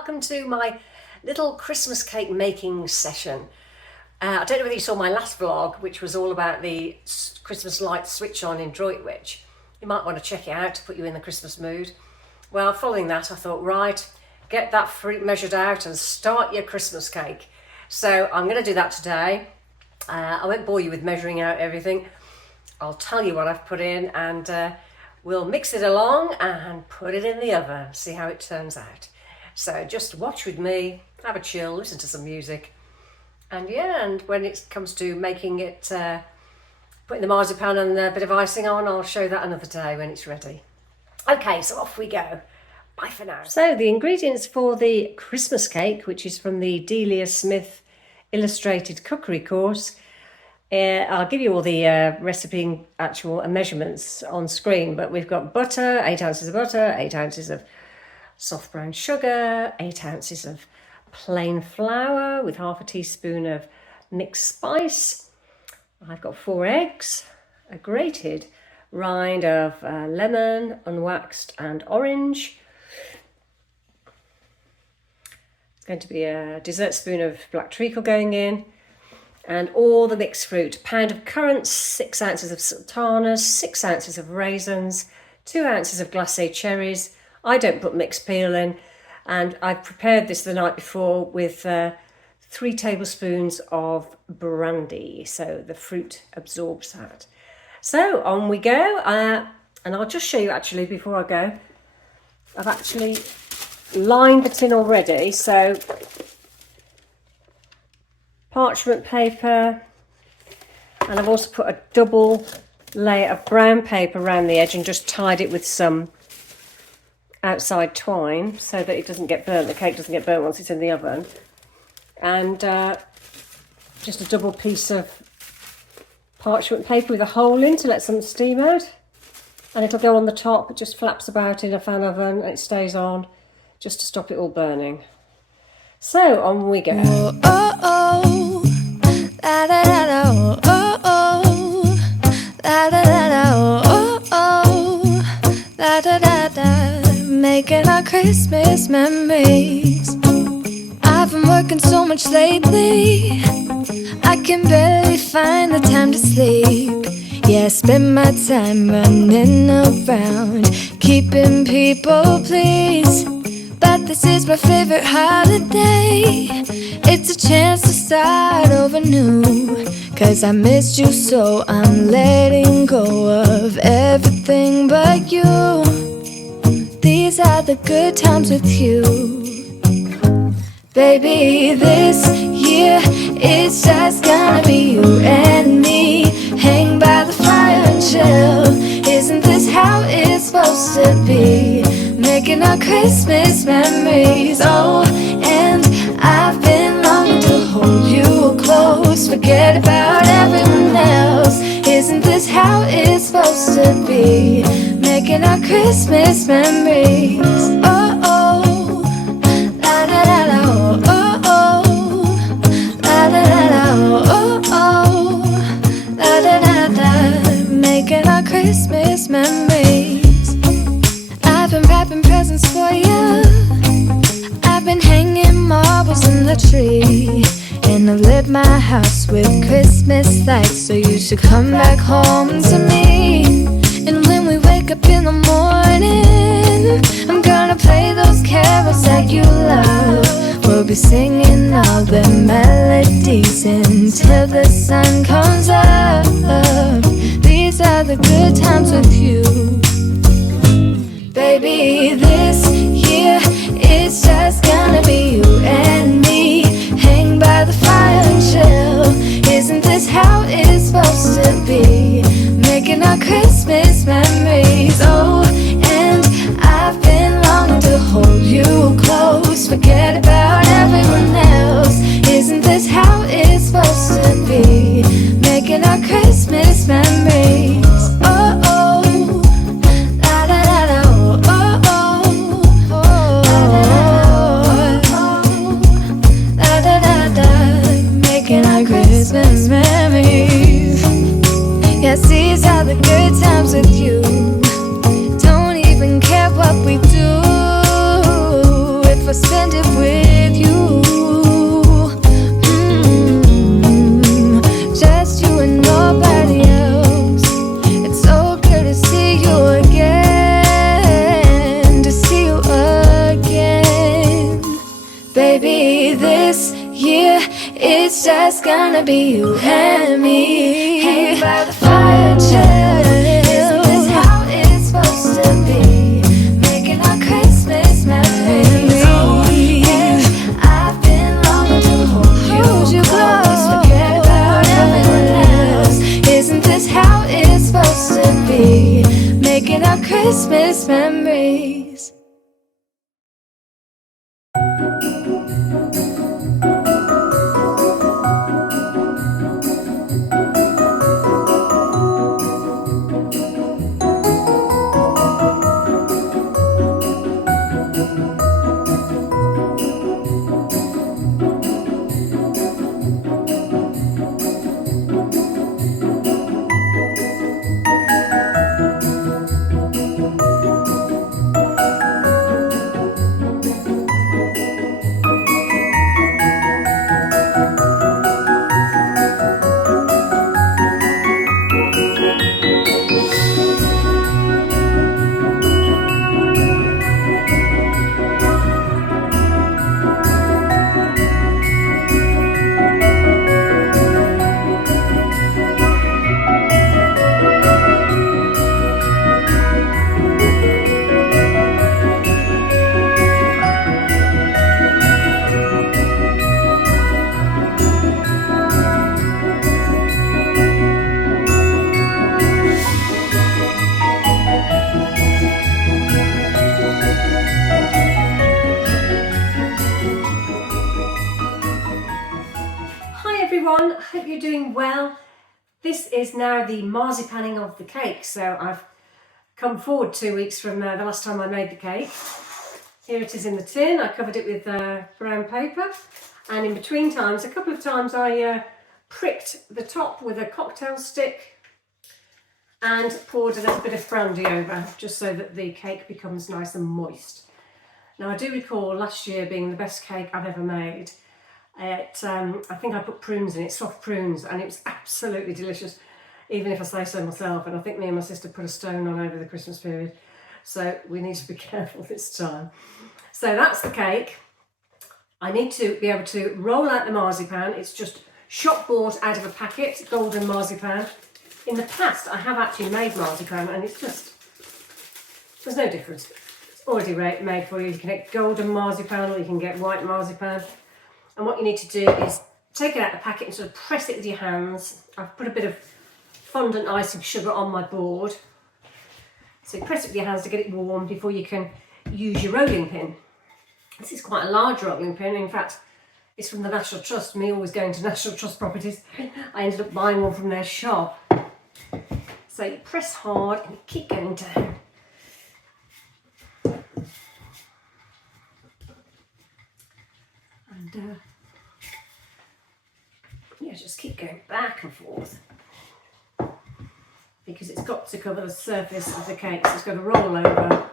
welcome to my little Christmas cake making session. I don't know whether you saw my last vlog, which was all about the Christmas lights switch on in Droitwich. You might want to check it out to put you in the Christmas mood. Well, following that, I thought, right, get that fruit measured out and start your Christmas cake. So I'm going to do that today. I won't bore you with measuring out everything. I'll tell you what I've put in and we'll mix it along and put it in the oven, see how it turns out. So just watch with me, have a chill, listen to some music. And yeah, and when it comes to making it, putting the marzipan and a bit of icing on, I'll show that another day when it's ready. Okay, so off we go. Bye for now. So the ingredients for the Christmas cake, which is from the DELIA'S illustrated cookery course, I'll give you all the recipe and actual measurements on screen, but we've got butter, 8 ounces of butter, 8 ounces of soft brown sugar, 8 ounces of plain flour with half a teaspoon of mixed spice. I've got 4 eggs, a grated rind of lemon, unwaxed and orange. It's going to be a dessert spoon of black treacle going in. And all the mixed fruit, a pound of currants, 6 ounces of sultanas, 6 ounces of raisins, 2 ounces of glacé cherries. I don't put mixed peel in, and I've prepared this the night before with 3 tablespoons of brandy, so the fruit absorbs that. So on we go, and I'll just show you actually before I go. I've actually lined the tin already, so parchment paper, and I've also put a double layer of brown paper around the edge and just tied it with some outside twine so that it doesn't get burnt, the cake doesn't get burnt once it's in the oven. And just a double piece of parchment paper with a hole in to let some steam out, and it'll go on the top. It just flaps about in a fan oven and it stays on just to stop it all burning. So on we go. Oh, oh, oh. La, da, da, da, oh, oh. La, da, da, da, oh, oh. La, da, da, da. Making our Christmas memories. I've been working so much lately, I can barely find the time to sleep. Yeah, I spend my time running around, keeping people pleased. But this is my favorite holiday. It's a chance to start over new. 'Cause I missed you, so I'm letting go of everything but you. These are the good times with you. Baby, this year it's just gonna be you and me. Hang by the fire and chill. Isn't this how it's supposed to be? Making our Christmas memories. Oh, and I've been longing to hold you close. Forget about everyone else. Isn't this how it's supposed to be? Making our Christmas memories. Oh, oh, la da da da, oh, oh, la da da da, oh, oh, la da da da. Making our Christmas memories. I've been wrapping presents for you. I've been hanging marbles in the tree, and I've lit my house with Christmas lights. So you should come back home to me. And when we wake up in the morning, I'm gonna play those carols that you love. We'll be singing all the melodies until the sun comes up. These are the good times with you. Baby, this year it's just gonna be you and me. Hang by the fire and chill. Isn't this how it's supposed to be? Making our Christmas memories. Oh, and I've been longing to hold you close. Forget about everyone else. Isn't this how it's supposed to be? Making our Christmas memories. Oh, oh. Christmas memories. Yes, these are the good times with you. Don't even care what we do if I spend it gonna be you and me. Hang by the fire and chill. Isn't this how it's supposed to be? Making our Christmas memories. Oh, yeah, I've been longing to hold you close. Forget about everyone else. Isn't this how it's supposed to be? Making our Christmas memories. Everyone, hope you're doing well. This is now the marzipaning of the cake, so I've come forward 2 weeks from the last time I made the cake. Here it is in the tin. I covered it with brown paper, and in between times, a couple of times I pricked the top with a cocktail stick and poured a little bit of brandy over, just so that the cake becomes nice and moist. Now I do recall last year being the best cake I've ever made. I think I put prunes in it, soft prunes, and it was absolutely delicious, even if I say so myself. And I think me and my sister put a stone on over the Christmas period, so we need to be careful this time. So that's the cake. I need to be able to roll out the marzipan. It's just shop bought out of a packet, golden marzipan. In the past I have actually made marzipan, and it's just, there's no difference. It's already made for you. You can get golden marzipan or you can get white marzipan. And what you need to do is take it out of the packet and sort of press it with your hands. I've put a bit of fondant icing sugar on my board. So you press it with your hands to get it warm before you can use your rolling pin. This is quite a large rolling pin. In fact, it's from the National Trust. Me always going to National Trust properties, I ended up buying one from their shop. So you press hard and you keep going down. And yeah, just keep going back and forth, because it's got to cover the surface of the cake, so it's got to roll over.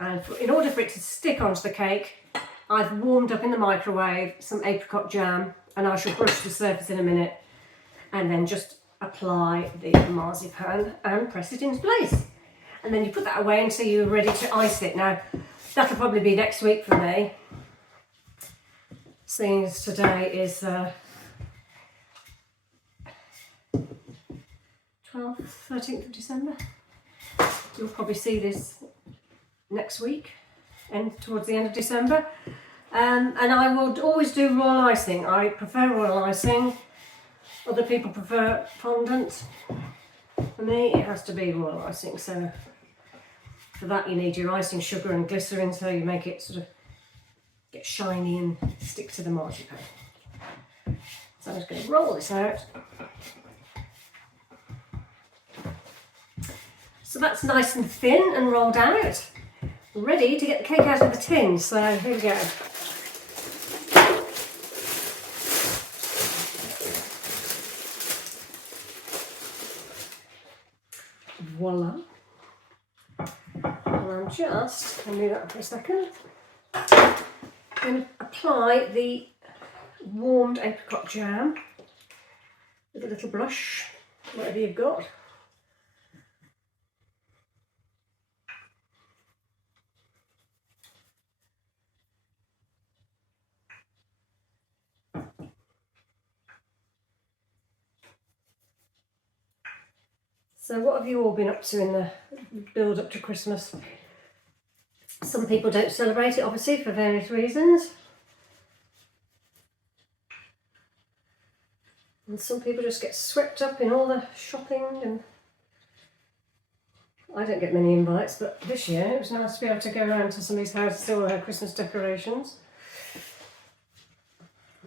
And in order for it to stick onto the cake, I've warmed up in the microwave some apricot jam, and I shall brush the surface in a minute, and then just apply the marzipan and press it into place. And then you put that away until you're ready to ice it. Now, that'll probably be next week for me, seeing as today is 12th, 13th of December. You'll probably see this next week and towards the end of December. And I would always do royal icing. I prefer royal icing. Other people prefer fondant. For me, it has to be royal icing. So for that, you need your icing sugar and glycerin, so you make it sort of get shiny and stick to the marzipan. So I'm just going to roll this out. So that's nice and thin and rolled out, ready to get the cake out of the tin. So here we go. Voila. And I'm just going to do that for a second. I'm going to apply the warmed apricot jam with a little brush, whatever you've got. So what have you all been up to in the build up to Christmas? Some people don't celebrate it, obviously, for various reasons. And some people just get swept up in all the shopping, and I don't get many invites, but this year it was nice to be able to go around to somebody's house to see all her Christmas decorations.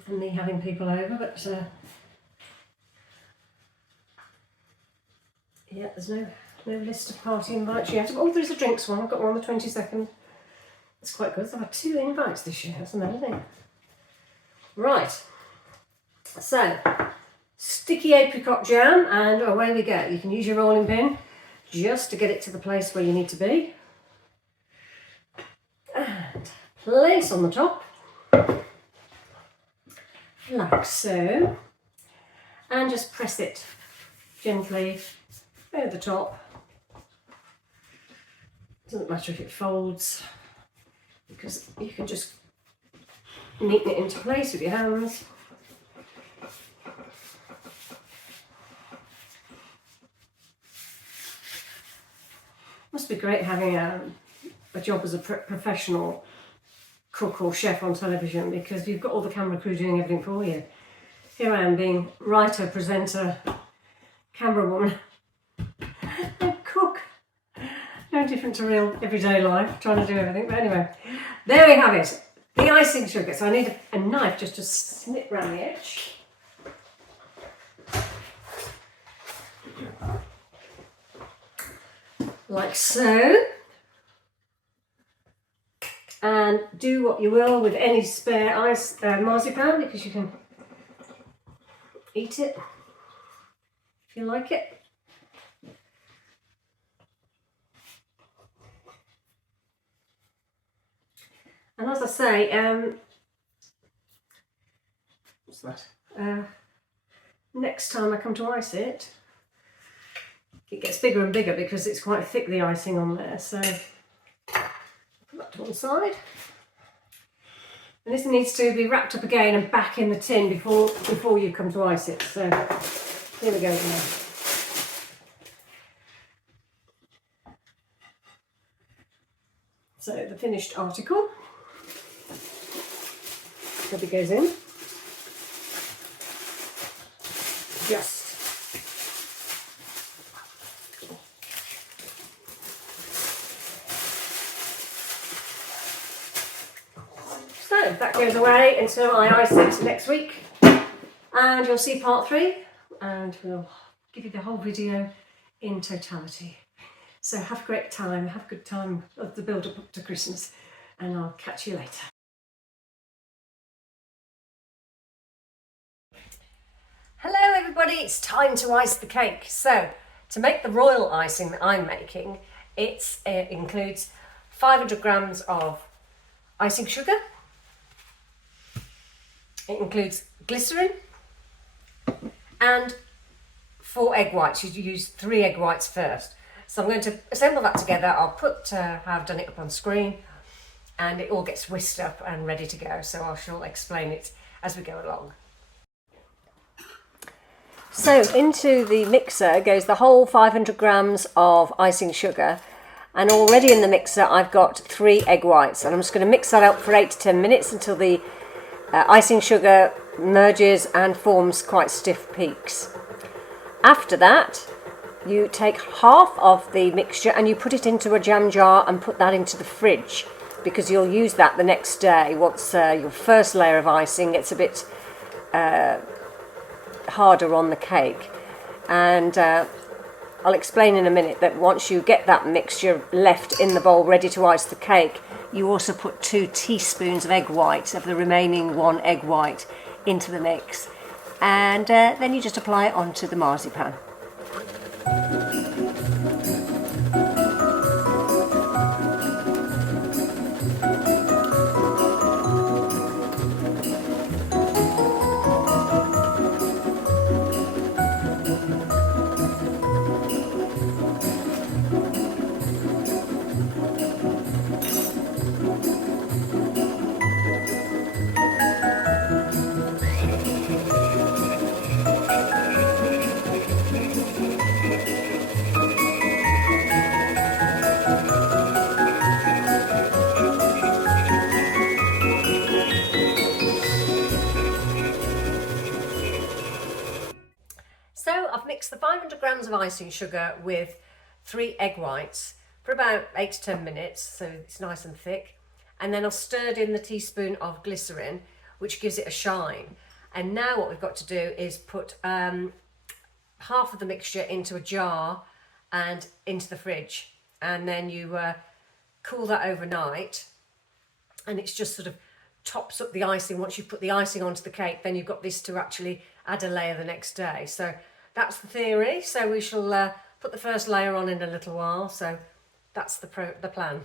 And me having people over, but yeah, there's no list of party invites yet. Oh, there's a drinks one. I've got one on the 22nd. It's quite good. I've had 2 invites this year. That's amazing. Right. So, sticky apricot jam, and away we go. You can use your rolling pin just to get it to the place where you need to be. And place on the top, like so. And just press it gently over the top. Doesn't matter if it folds, because you can just neaten it into place with your hands. Must be great having a job as a professional cook or chef on television, because you've got all the camera crew doing everything for you. Here I am being writer, presenter, camera woman, and cook. No different to real everyday life, trying to do everything. But anyway, there we have it. The icing sugar. So I need a knife just to snip around the edge. Like so. And do what you will with any spare marzipan, because you can eat it if you like it. And as I say, what's that? Next time I come to ice it, it gets bigger and bigger because it's quite thick, the icing on there. So put that to one side. And this needs to be wrapped up again and back in the tin before you come to ice it. So here we go now. So the finished article. It goes in. Just so that goes away until I ice it next week, and you'll see part 3, and we'll give you the whole video in totality. So have a great time, have a good time of the build up to Christmas, and I'll catch you later. Hello everybody, it's time to ice the cake. So, to make the royal icing that I'm making, it includes 500 grams of icing sugar. It includes glycerin and 4 egg whites. You use 3 egg whites first. So I'm going to assemble that together. I'll put how I've done it up on screen, and it all gets whisked up and ready to go. So I shall explain it as we go along. So into the mixer goes the whole 500 grams of icing sugar, and already in the mixer I've got 3 egg whites, and I'm just going to mix that up for 8 to 10 minutes until the icing sugar merges and forms quite stiff peaks. After that, you take half of the mixture and you put it into a jam jar and put that into the fridge, because you'll use that the next day once your first layer of icing gets a bit harder on the cake. And I'll explain in a minute that once you get that mixture left in the bowl ready to ice the cake, you also put 2 teaspoons of egg white, of the remaining 1 egg white, into the mix, and then you just apply it onto the marzipan. I've mixed the 500 grams of icing sugar with 3 egg whites for about 8 to 10 minutes, so it's nice and thick. And then I've stirred in the teaspoon of glycerin, which gives it a shine. And now what we've got to do is put half of the mixture into a jar and into the fridge. And then you cool that overnight, and it's just sort of tops up the icing. Once you put the icing onto the cake, then you've got this to actually add a layer the next day. So that's the theory. So we shall put the first layer on in a little while. So that's the plan.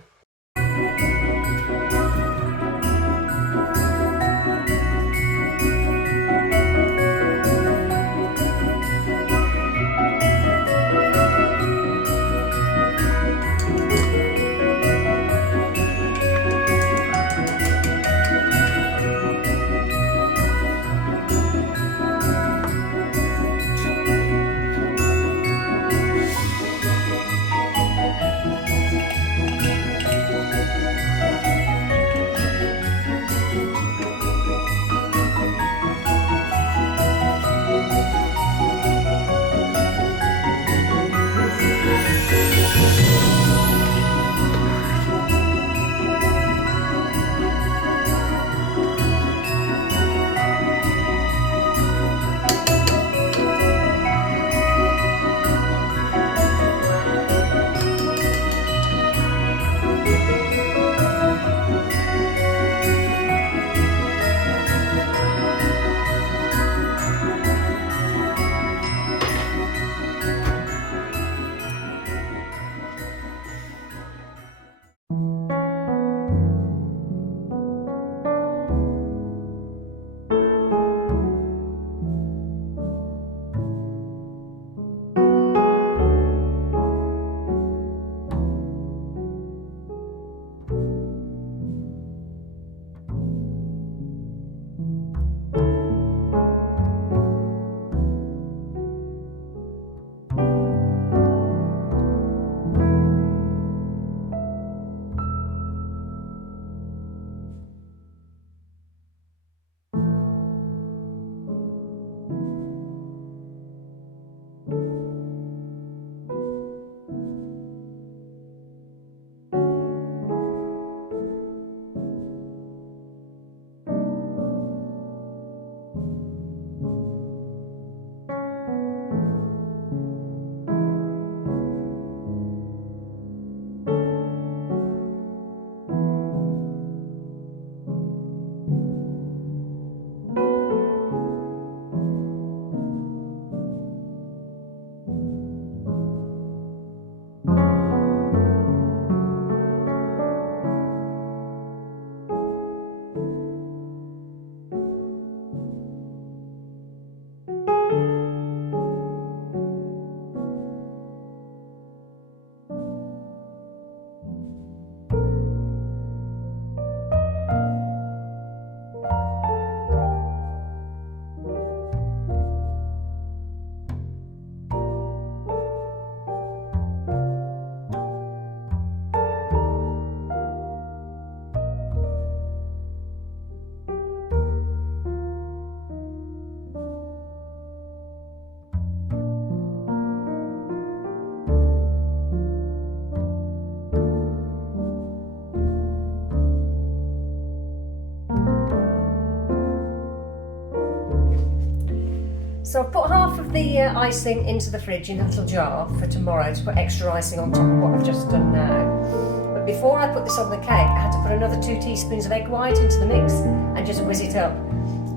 So I've put half of the icing into the fridge in a little jar for tomorrow to put extra icing on top of what I've just done now. But before I put this on the cake, I had to put another 2 teaspoons of egg white into the mix and just whiz it up.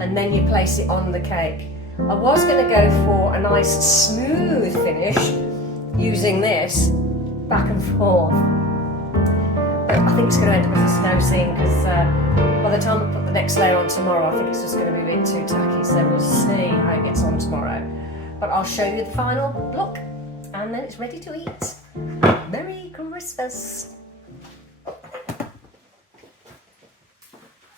And then you place it on the cake. I was going to go for a nice smooth finish using this back and forth. But I think it's going to end up as a snow scene because by the time I put the next layer on tomorrow, I think it's just going to be a bit too tacky. So we'll see how it gets on tomorrow. But I'll show you the final look and then it's ready to eat. Merry Christmas!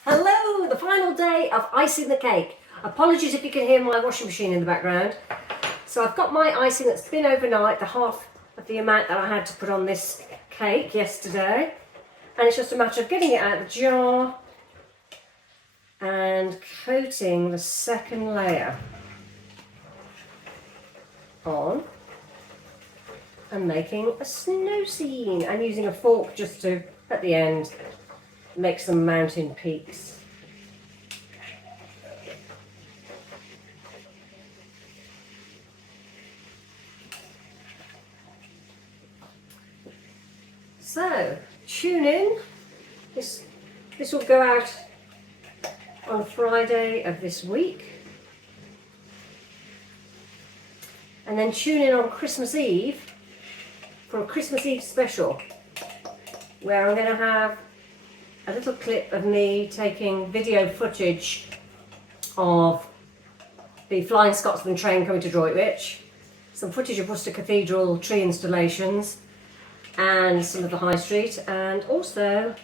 Hello, the final day of icing the cake. Apologies if you can hear my washing machine in the background. So I've got my icing that's been overnight, the half of the amount that I had to put on this cake yesterday. And it's just a matter of getting it out of the jar and coating the second layer. on and making a snow scene. I'm using a fork just to, at the end, make some mountain peaks. So, tune in. This will go out on Friday of this week. And then tune in on Christmas Eve for a Christmas Eve special where I'm going to have a little clip of me taking video footage of the Flying Scotsman train coming to Droitwich, some footage of Worcester Cathedral tree installations and some of the high street, and also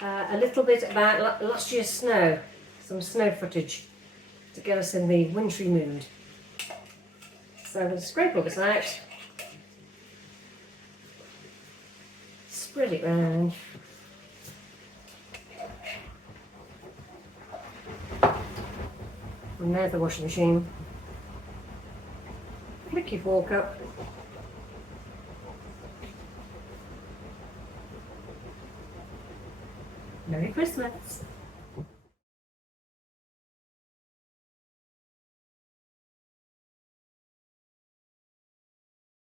a little bit about last year's snow, some snow footage to get us in the wintry mood. So I'm going to scrape all this out, spread it round, and there's the washing machine. Flick your fork up. Merry Christmas!